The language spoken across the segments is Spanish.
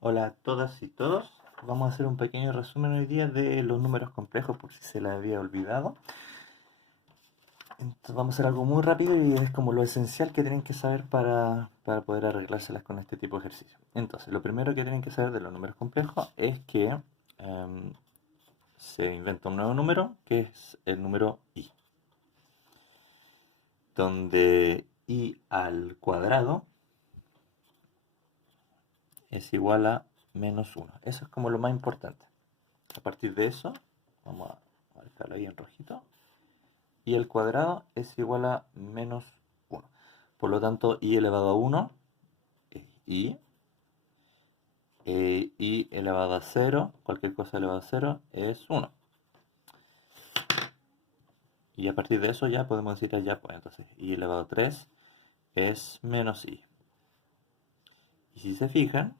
Hola a todas y todos. Vamos a hacer un pequeño resumen hoy día de los números complejos por si se les había olvidado. Entonces vamos a hacer algo muy rápido y es como lo esencial que tienen que saber para poder arreglárselas con este tipo de ejercicio. Entonces, lo primero que tienen que saber de los números complejos es que em, se inventa un nuevo número que es el número i, donde i al cuadrado es igual a -1. Eso es como lo más importante. A partir de eso, vamos a marcarlo ahí en rojito, y el cuadrado es igual a -1. Por lo tanto, i elevado a 1 es i, i elevado a 0, cualquier cosa elevado a 0 es 1. Y a partir de eso ya podemos decir allá, pues entonces i elevado a 3 es menos i. Y si se fijan,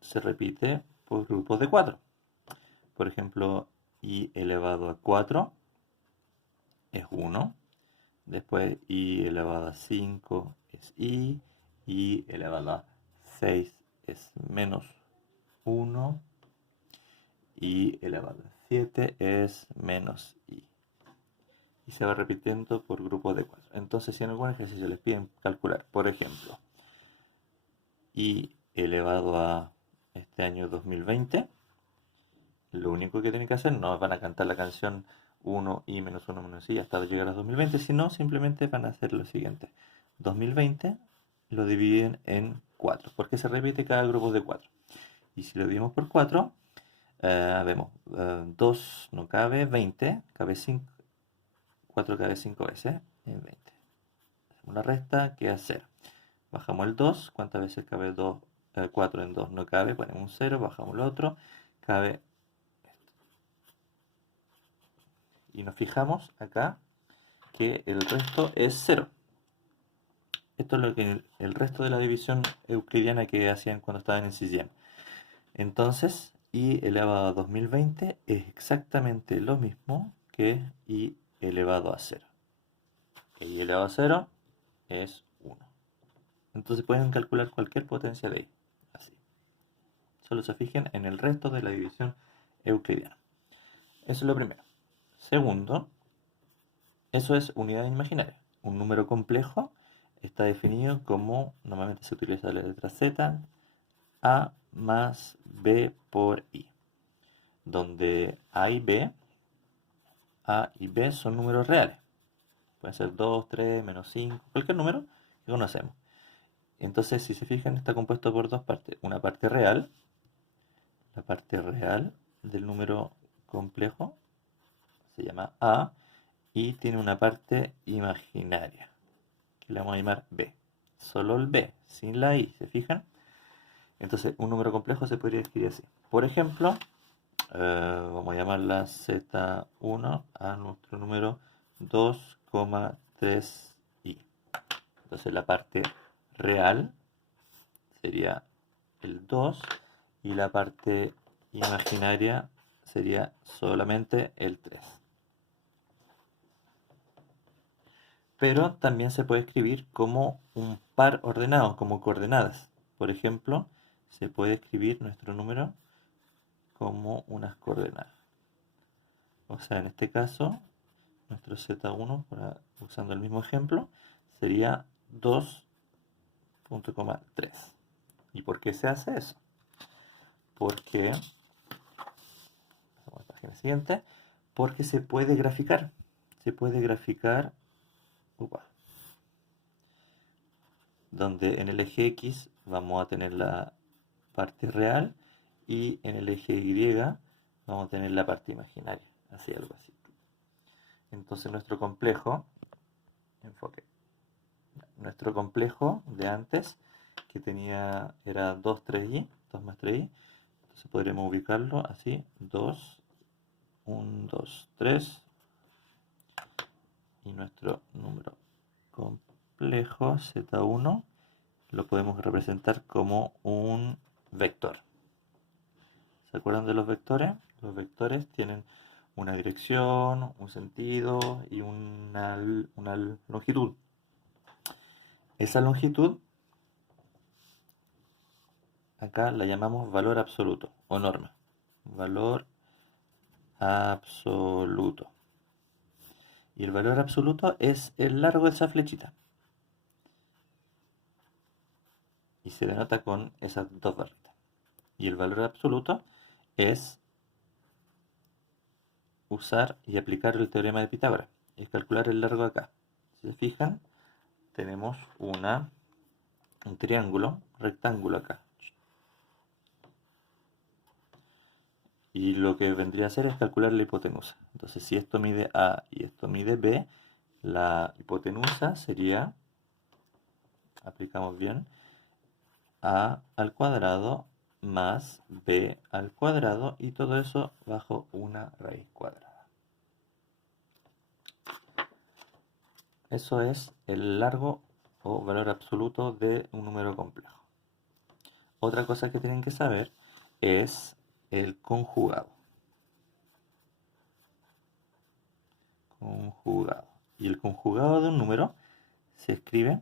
se repite por grupos de 4. Por ejemplo, i elevado a 4 es 1. Después i elevado a 5 es i elevado a 6 es -1, i elevado a 7 es menos i. Y se va repitiendo por grupos de 4. Entonces, si en algún ejercicio les piden calcular, por ejemplo, i elevado a este año 2020, lo único que tienen que hacer, no van a cantar la canción 1 i menos 1 menos i hasta llegar a 2020, sino simplemente van a hacer lo siguiente. 2020 lo dividen en 4, porque se repite cada grupo de 4. Y si lo dividimos por 4, vemos 2 no cabe, 20 cabe 5, 4 cabe 5 veces en 20. Hacemos la resta, queda 0. Bajamos el 2, ¿cuántas veces cabe el 2? 4 en 2 no cabe, ponemos un 0, bajamos el otro, cabe. Y nos fijamos acá que el resto es 0. Esto es lo que el resto de la división euclidiana que hacían cuando estaban en Sisian. Entonces, i elevado a 2020 es exactamente lo mismo que i elevado a 0. I elevado a 0 es 1. Entonces pueden calcular cualquier potencia de i. Así. Solo se fijen en el resto de la división euclidiana. Eso es lo primero. Segundo, eso es unidad imaginaria. Un número complejo está definido como, normalmente se utiliza la letra z, a más b por i, donde a y b son números reales. Pueden ser 2, 3, menos 5, cualquier número que conocemos. Entonces, si se fijan, está compuesto por dos partes. Una parte real, la parte real del número complejo se llama a, y tiene una parte imaginaria, que le vamos a llamar b. Solo el b, sin la i, ¿se fijan? Entonces, un número complejo se podría escribir así. Por ejemplo, vamos a llamarla z1 a nuestro número 2,3i. Entonces, la parte real sería el 2 y la parte imaginaria sería solamente el 3. Pero también se puede escribir como un par ordenado, como coordenadas. Por ejemplo, se puede escribir nuestro número como unas coordenadas. O sea, en este caso, nuestro z1, usando el mismo ejemplo, sería 2,3. ¿Y por qué se hace eso? Porque, vamos a la página siguiente, porque se puede graficar. Se puede graficar, donde en el eje X vamos a tener la parte real y en el eje Y vamos a tener la parte imaginaria, así algo así. Entonces nuestro complejo de antes, que era 2, 3i, 2 más 3i, entonces podríamos ubicarlo así, 2, 1, 2, 3, y nuestro número complejo z1 lo podemos representar como un vector. ¿Se acuerdan de los vectores? Los vectores tienen una dirección, un sentido y una longitud. Esa longitud, acá la llamamos valor absoluto o norma. Valor absoluto. Y el valor absoluto es el largo de esa flechita. Y se denota con esas dos barritas. Y el valor absoluto es usar y aplicar el teorema de Pitágoras. Es calcular el largo de acá. Si se fijan, tenemos un triángulo, rectángulo acá. Y lo que vendría a hacer es calcular la hipotenusa. Entonces, si esto mide A y esto mide B, la hipotenusa sería, aplicamos bien, A al cuadrado más B al cuadrado, y todo eso bajo una raíz cuadrada. Eso es el largo o valor absoluto de un número complejo. Otra cosa que tienen que saber es el conjugado. Conjugado. Y el conjugado de un número se escribe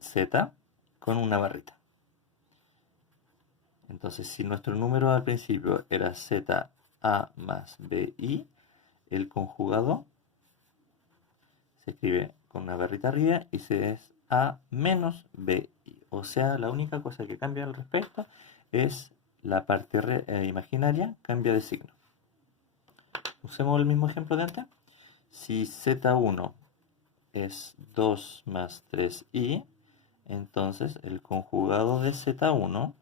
z con una barrita. Entonces, si nuestro número al principio era za más bi, el conjugado se escribe con una barrita arriba y se es a menos bi. O sea, la única cosa que cambia al respecto es la parte imaginaria cambia de signo. Usemos el mismo ejemplo de antes. Si z1 es 2 más 3i, entonces el conjugado de z1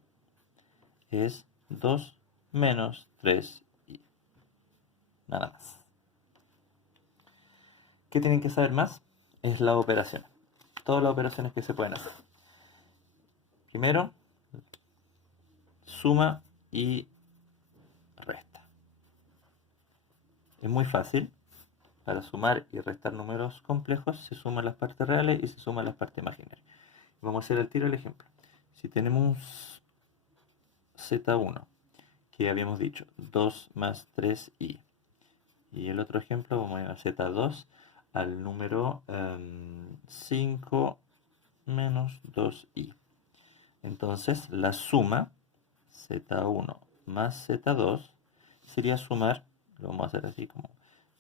es 2 menos 3i. Nada más. ¿Qué tienen que saber más? Es la operación. Todas las operaciones que se pueden hacer. Primero, suma y resta. Es muy fácil. Para sumar y restar números complejos se suman las partes reales y se suman las partes imaginarias. Vamos a hacer al tiro el ejemplo. Si tenemos z1, que habíamos dicho 2 más 3i, y el otro ejemplo vamos a z2 al número 5 menos 2i. Entonces la suma z1 más z2 sería sumar, lo vamos a hacer así como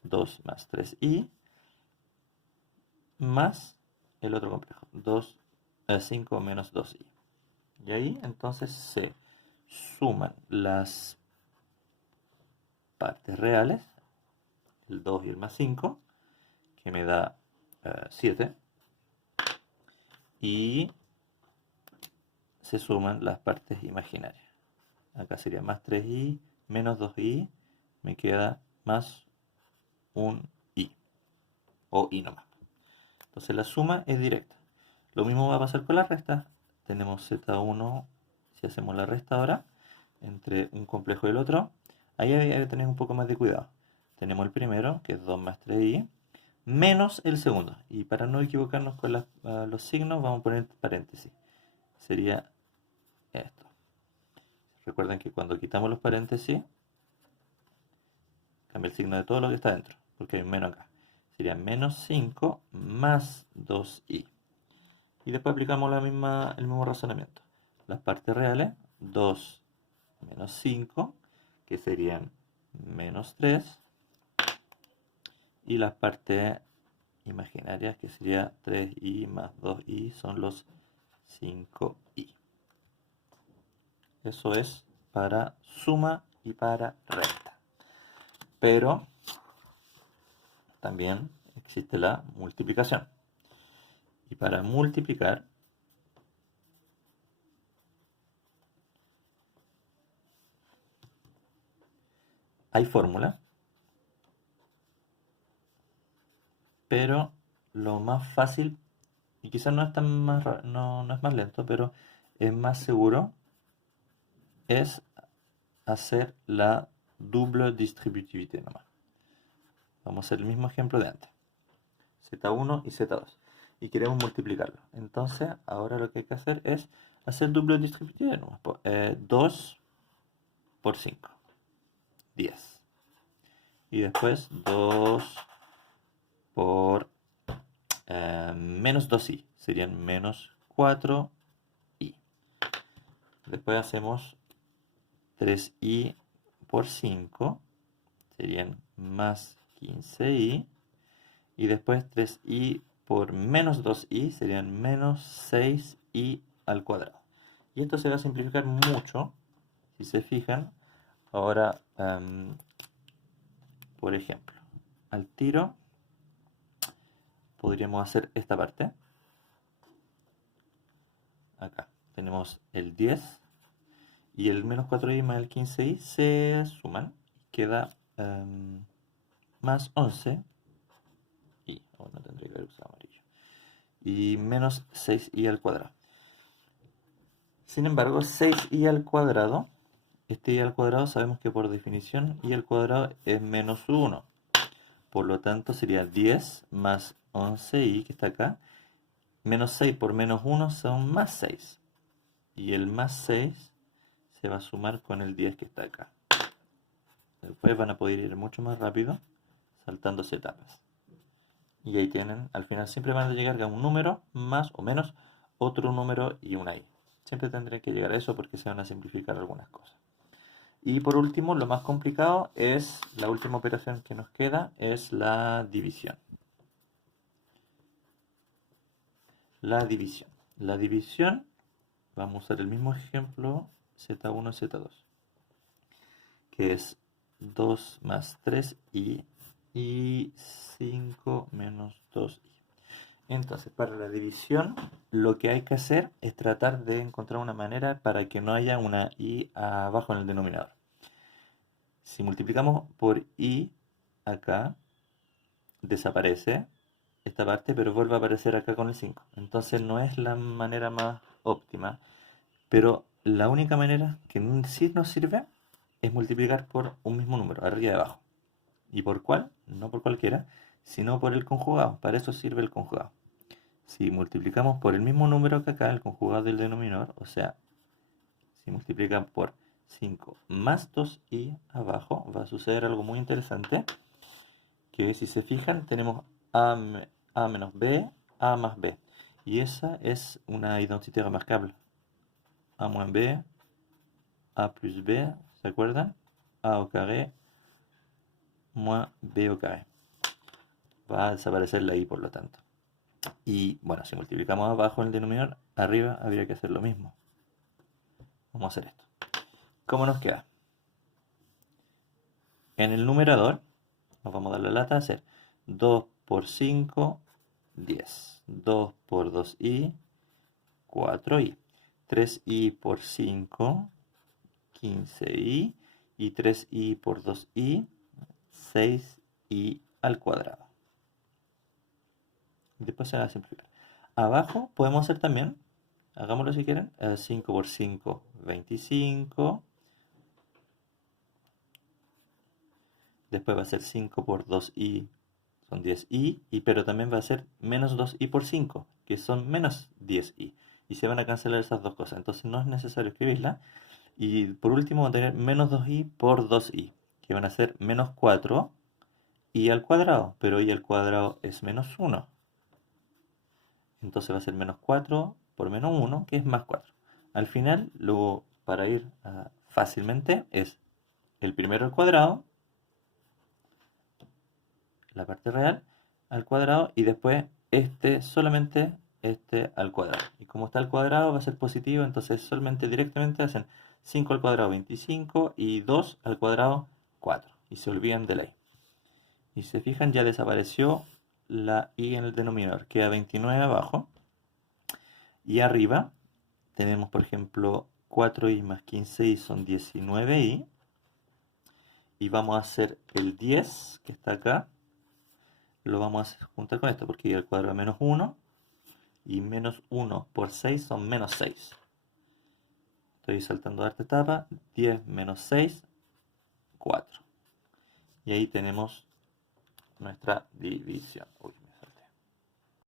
2 más 3i más el otro complejo, 5 menos 2i. Y ahí entonces se suman las partes reales, el 2 y el más 5, que me da 7. Y se suman las partes imaginarias. Acá sería más 3i menos 2i, me queda más un i, o i nomás. Entonces la suma es directa. Lo mismo va a pasar con la resta. Tenemos z1, si hacemos la resta ahora, entre un complejo y el otro, ahí hay que tener un poco más de cuidado. Tenemos el primero, que es 2 más 3i, menos el segundo. Y para no equivocarnos con los signos, vamos a poner paréntesis. Sería esto. Recuerden que cuando quitamos los paréntesis, cambia el signo de todo lo que está dentro, porque hay un menos acá. Sería menos 5 más 2i. Y después aplicamos el mismo razonamiento. Las partes reales, 2 menos 5, que serían menos 3. Y las partes imaginarias, que sería 3i más 2i, son los 5i. Eso es para suma y para resta. Pero también existe la multiplicación. Y para multiplicar, hay fórmula, pero lo más fácil, y quizás no es no es más lento, pero es más seguro, es hacer la double distributivité nomás. Vamos a hacer el mismo ejemplo de antes. Z1 y Z2. Y queremos multiplicarlo. Entonces, ahora lo que hay que hacer es hacer double distributivité nomás. 2 por 5. 10. Y después 2 por menos 2i. Serían menos 4i. Después hacemos 3i por 5, serían más 15i. Y después 3i por menos 2i serían menos 6i al cuadrado. Y esto se va a simplificar mucho, si se fijan. Ahora, por ejemplo, al tiro podríamos hacer esta parte. Acá tenemos el 10 y el menos 4i más el 15i se suman. Queda más 11 y no tendría que haber usado amarillo. Y menos 6i al cuadrado. Sin embargo, 6i al cuadrado, este i al cuadrado sabemos que por definición i al cuadrado es menos 1. Por lo tanto sería 10 más 11i que está acá. Menos 6 por menos 1 son más 6. Y el más 6 se va a sumar con el 10 que está acá. Después van a poder ir mucho más rápido saltándose etapas. Y ahí tienen, al final siempre van a llegar a un número más o menos, otro número y una i. Siempre tendrán que llegar a eso porque se van a simplificar algunas cosas. Y por último, lo más complicado es, la última operación que nos queda, es la división. La división, vamos a usar el mismo ejemplo, z1, z2, que es 2 más 3i y 5 menos 2i. Entonces, para la división, lo que hay que hacer es tratar de encontrar una manera para que no haya una i abajo en el denominador. Si multiplicamos por i acá, desaparece esta parte, pero vuelve a aparecer acá con el 5. Entonces no es la manera más óptima, pero la única manera que sí nos sirve es multiplicar por un mismo número, arriba y abajo. ¿Y por cuál? No por cualquiera, sino por el conjugado. Para eso sirve el conjugado. Si multiplicamos por el mismo número que acá, el conjugado del denominador, o sea, si multiplican por 5 más 2i abajo, va a suceder algo muy interesante, que si se fijan tenemos a menos b, a más b. Y esa es una identité remarcable. A moins b, a plus b, ¿se acuerdan? A au carré más b au carré. Va a desaparecer la i por lo tanto. Y bueno, si multiplicamos abajo en el denominador, arriba habría que hacer lo mismo. Vamos a hacer esto. ¿Cómo nos queda? En el numerador, nos vamos a dar la lata a hacer 2 por 5, 10. 2 por 2i, 4i. 3i por 5, 15i. Y 3i por 2i, 6i al cuadrado. Después se va a simplificar. Abajo podemos hacer también, hagámoslo si quieren, 5 por 5, 25. Después va a ser 5 por 2i, son 10i, pero también va a ser menos 2i por 5, que son menos 10i. Y se van a cancelar esas dos cosas, entonces no es necesario escribirla. Y por último vamos a tener menos 2i por 2i, que van a ser menos 4i al cuadrado, pero i al cuadrado es menos 1. Entonces va a ser menos 4 por menos 1, que es más 4. Al final, luego, para ir fácilmente, es el primero al cuadrado, la parte real, al cuadrado, y después solamente este al cuadrado. Y como está al cuadrado va a ser positivo, entonces solamente directamente hacen 5 al cuadrado 25 y 2 al cuadrado 4. Y se olvidan de la i. Y se fijan, ya desapareció la i en el denominador. Queda 29 abajo. Y arriba tenemos, por ejemplo, 4i más 15i son 19i. Y vamos a hacer el 10 que está acá. Lo vamos a juntar con esto porque i al cuadrado es menos 1. Y menos 1 por 6 son menos 6. Estoy saltando a esta etapa. 10 menos 6, 4. Y ahí tenemos nuestra división. Uy,